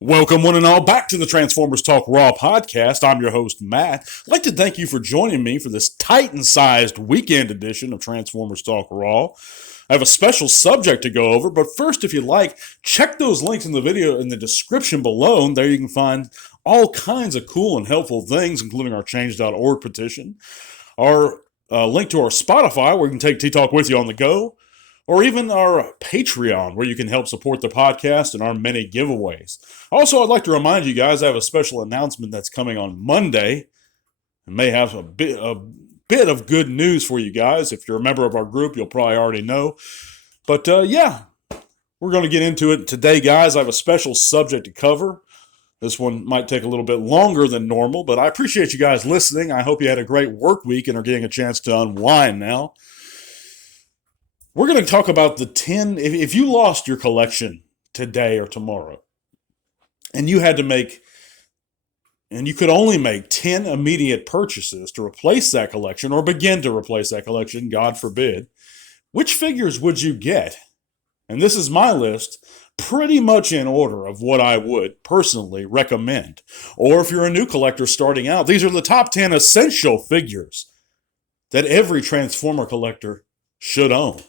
Welcome, one and all, back to the Transformers Talk Raw podcast. I'm your host, Matt. I'd like to thank you for joining me for this Titan-sized weekend edition of Transformers Talk Raw. I have a special subject to go over, but first, if you'd like, check those links in the video in the description below, and there you can find all kinds of cool and helpful things, including our change.org petition, our link to our Spotify, where you can take T-Talk with you on the go, or even our Patreon, where you can help support the podcast and our many giveaways. Also, I'd like to remind you guys I have a special announcement that's coming on Monday. I may have a bit of good news for you guys. If you're a member of our group, you'll probably already know. But yeah, we're going to get into it today, guys. I have a special subject to cover. This one might take a little bit longer than normal, but I appreciate you guys listening. I hope you had a great work week and are getting a chance to unwind now. We're going to talk about the 10, if you lost your collection today or tomorrow, and you had to make, and you could only make 10 immediate purchases to replace that collection or begin to replace that collection, God forbid, which figures would you get? And this is my list, pretty much in order of what I would personally recommend. Or if you're a new collector starting out, these are the top 10 essential figures that every Transformer collector should own,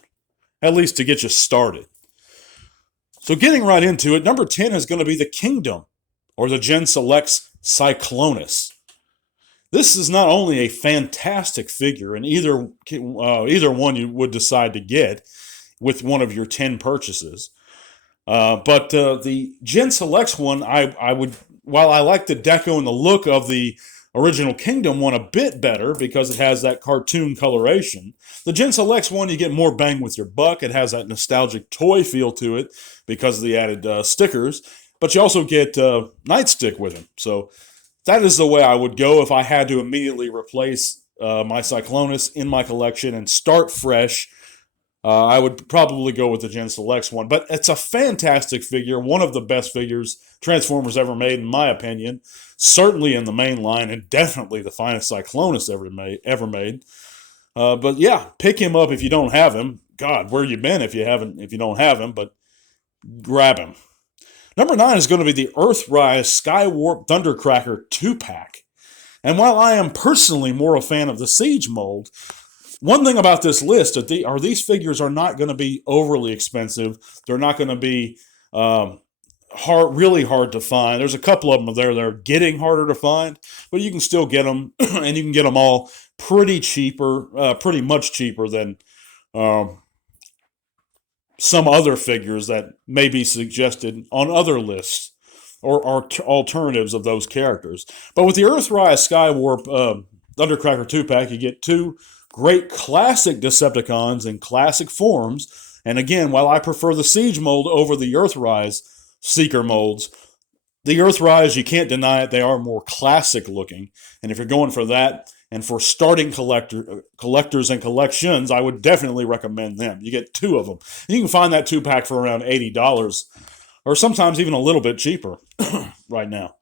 at least to get you started. So getting right into it, number 10 is going to be the Kingdom, or the Gen Selects Cyclonus. This is not only a fantastic figure, and either one you would decide to get with one of your 10 purchases. But the Gen Selects one, I would, while I like the deco and the look of the original Kingdom one a bit better because it has that cartoon coloration, the Gen Selects one, you get more bang with your buck. It has that nostalgic toy feel to it because of the added stickers, but you also get Nightstick with him. So that is the way I would go if I had to immediately replace my Cyclonus in my collection and start fresh. I would probably go with the Gen Selects one, but it's a fantastic figure, one of the best figures Transformers ever made, in my opinion. Certainly in the main line, and definitely the finest Cyclonus ever made. But yeah, pick him up if you don't have him. God, where you been if you don't have him? But grab him. Number 9 is going to be the Earthrise Skywarp Thundercracker 2-pack. And while I am personally more a fan of the Siege mold, one thing about this list are these figures are not going to be overly expensive. They're not going to be really hard to find. There's a couple of them there that are getting harder to find, but you can still get them, and you can get them all pretty much cheaper than some other figures that may be suggested on other lists or alternatives of those characters. But with the Earthrise Skywarp Thundercracker 2-pack, you get 2 great classic Decepticons in classic forms. And again, while I prefer the Siege mold over the Earthrise Seeker molds, the Earthrise, you can't deny it, they are more classic looking. And if you're going for that, and for starting collectors and collections, I would definitely recommend them. You get 2 of them. And you can find that 2-pack for around $80, or sometimes even a little bit cheaper right now.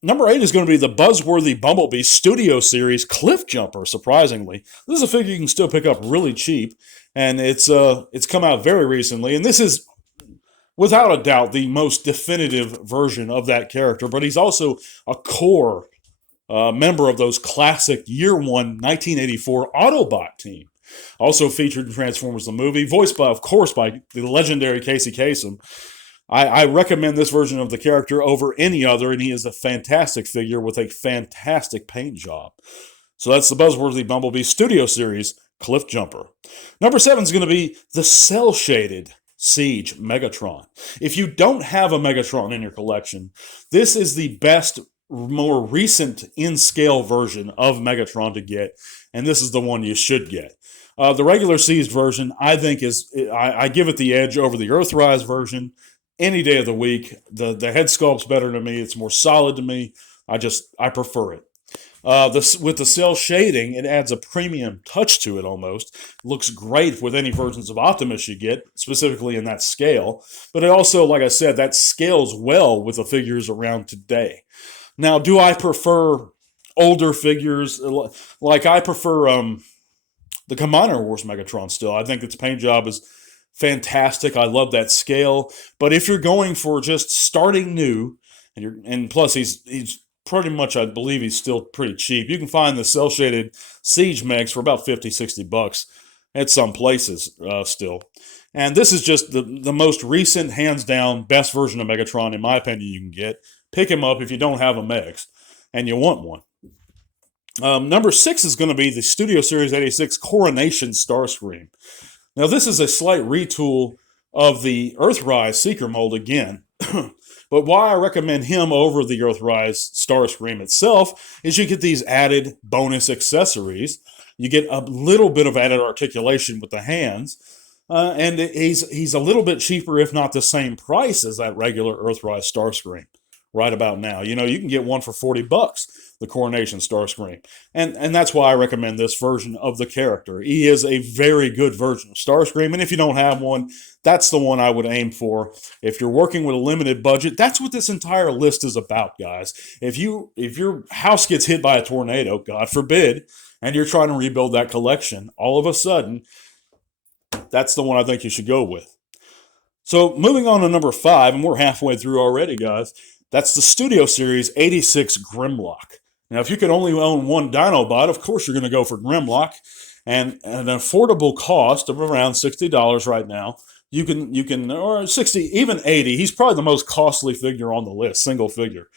Number 8 is going to be the buzzworthy Bumblebee Studio Series Cliff Jumper, surprisingly. This is a figure you can still pick up really cheap, and it's come out very recently, and this is, without a doubt, the most definitive version of that character, but he's also a core member of those classic Year 1 1984 Autobot team. Also featured in Transformers the movie, voiced by, of course, by the legendary Casey Kasem. I recommend this version of the character over any other, and he is a fantastic figure with a fantastic paint job. So that's the buzzworthy Bumblebee Studio Series Cliff Jumper. Number 7 is going to be the cel-shaded Siege Megatron. If you don't have a Megatron in your collection, this is the best, more recent in-scale version of Megatron to get, and this is the one you should get. The regular Siege version, I think, I give it the edge over the Earthrise version any day of the week. The head sculpt's better to me. It's more solid to me. I prefer it. With the cell shading, it adds a premium touch to it almost. Looks great with any versions of Optimus you get, specifically in that scale. But it also, like I said, that scales well with the figures around today. Now, do I prefer older figures? Like I prefer the Combiner Wars Megatron still. I think its paint job is fantastic. I love that scale. But if you're going for just starting new, and plus he's pretty much, I believe he's still pretty cheap. You can find the cell shaded Siege Megs for about 50, $60 at some places still. And this is just the most recent, hands down, best version of Megatron, in my opinion, you can get. Pick him up if you don't have a Megs and you want one. Number 6 is going to be the Studio Series 86 Coronation Starscream. Now, this is a slight retool of the Earthrise Seeker mold again. But why I recommend him over the Earthrise Starscream itself is you get these added bonus accessories. You get a little bit of added articulation with the hands. And he's a little bit cheaper, if not the same price as that regular Earthrise Starscream right about now. You can get one for $40, the Coronation Starscream. And that's why I recommend this version of the character. He is a very good version of Starscream, and if you don't have one, that's the one I would aim for. If you're working with a limited budget, that's what this entire list is about, guys. If your house gets hit by a tornado, God forbid, and you're trying to rebuild that collection, all of a sudden, that's the one I think you should go with. So moving on to number 5, and we're halfway through already, guys. That's the Studio Series 86 Grimlock. Now, if you could only own one Dinobot, of course you're going to go for Grimlock. And at an affordable cost of around $60 right now, you can, or 60, even 80. He's probably the most costly figure on the list, single figure.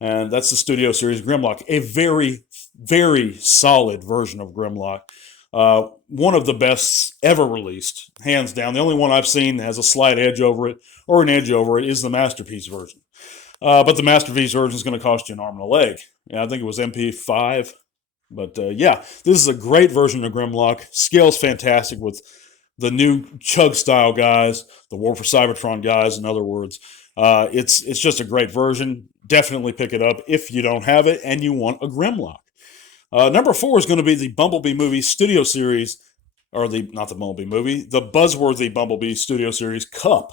And that's the Studio Series Grimlock. A very, very solid version of Grimlock. One of the best ever released, hands down. The only one I've seen that has a slight edge over it, or an edge over it, is the Masterpiece version. But the Masterpiece version is going to cost you an arm and a leg. Yeah, I think it was MP5. But yeah, this is a great version of Grimlock. Scale's fantastic with the new Chug style guys, the War for Cybertron guys, in other words. It's just a great version. Definitely pick it up if you don't have it and you want a Grimlock. Number 4 is going to be the Bumblebee Movie Studio Series, or not the Bumblebee Movie, the Buzzworthy Bumblebee Studio Series Cup.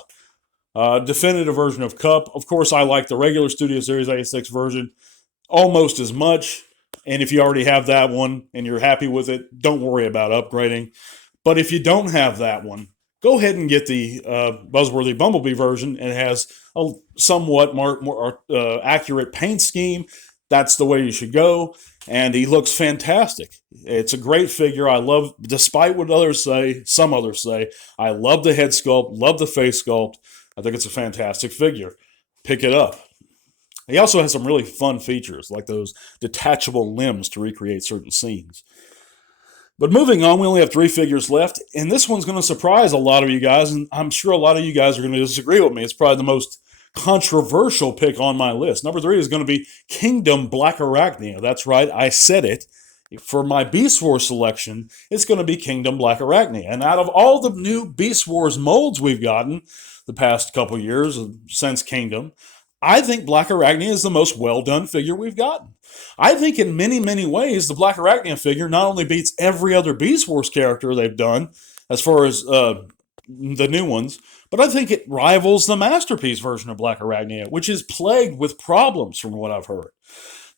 Definitive version of Cup. Of course, I like the regular Studio Series 86 version almost as much. And if you already have that one and you're happy with it, don't worry about upgrading. But if you don't have that one, go ahead and get the Buzzworthy Bumblebee version. It has a somewhat more accurate paint scheme. That's the way you should go. And he looks fantastic. It's a great figure. I love, despite what others say, some others say, I love the head sculpt, love the face sculpt. I think it's a fantastic figure. Pick it up. He also has some really fun features, like those detachable limbs to recreate certain scenes. But moving on, we only have 3 figures left, and this one's going to surprise a lot of you guys, and I'm sure a lot of you guys are going to disagree with me. It's probably the most controversial pick on my list. Number 3 is going to be Kingdom Black Arachnia. That's right, I said it. For my Beast Wars selection, it's going to be Kingdom Black Arachnia. And out of all the new Beast Wars molds we've gotten the past couple years since Kingdom, I think Black Arachnia is the most well-done figure we've gotten. I think in many, many ways, the Black Arachnia figure not only beats every other Beast Wars character they've done, as far as the new ones, but I think it rivals the Masterpiece version of Black Arachnia, which is plagued with problems from what I've heard.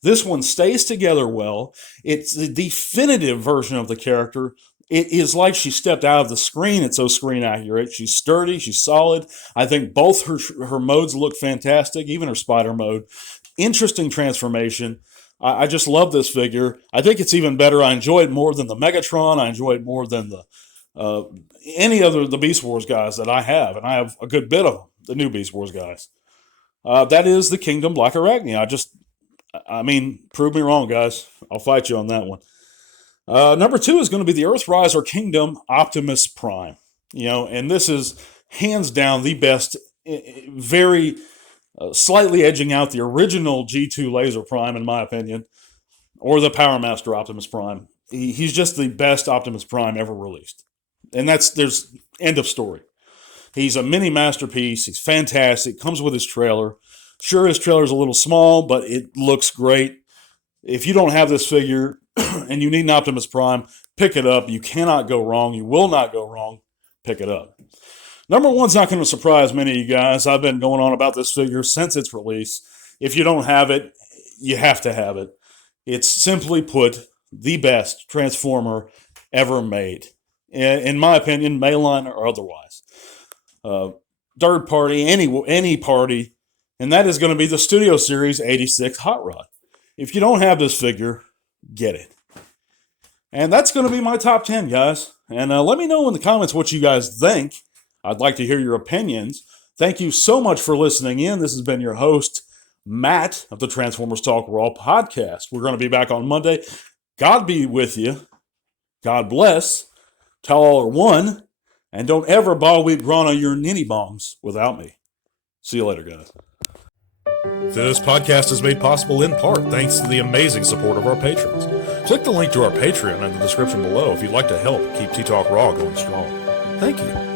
This one stays together well. It's the definitive version of the character. It is like she stepped out of the screen. It's so screen accurate. She's sturdy. She's solid. I think both her modes look fantastic, even her spider mode. Interesting transformation. I just love this figure. I think it's even better. I enjoy it more than the Megatron. I enjoy it more than any other of the Beast Wars guys that I have, and I have a good bit of them, the new Beast Wars guys. That is the Kingdom Black Arachnia. Prove me wrong, guys. I'll fight you on that one. Number 2 is going to be the Earthrise or Kingdom Optimus Prime. And this is hands down the best, very slightly edging out the original G2 Laser Prime, in my opinion, or the Power Master Optimus Prime. He's just the best Optimus Prime ever released. And there's end of story. He's a mini masterpiece. He's fantastic. Comes with his trailer. Sure, his trailer's a little small, but it looks great. If you don't have this figure and you need an Optimus Prime, pick it up. You cannot go wrong. You will not go wrong. Pick it up. Number 1's not going to surprise many of you guys. I've been going on about this figure since its release. If you don't have it, you have to have it. It's simply put the best Transformer ever made. In my opinion, mainline or otherwise. third party, any party, and that is going to be the Studio Series 86 Hot Rod. If you don't have this figure, get it. And that's going to be my top 10, guys. And let me know in the comments what you guys think. I'd like to hear your opinions. Thank you so much for listening in. This has been your host, Matt, of the Transformers Talk Raw podcast. We're going to be back on Monday. God be with you. God bless. Tell all are one. And don't ever ball weep run on your ninny bongs without me. See you later, guys. This podcast is made possible in part thanks to the amazing support of our patrons. Click the link to our Patreon in the description below if you'd like to help keep T-Talk Raw going strong. Thank you.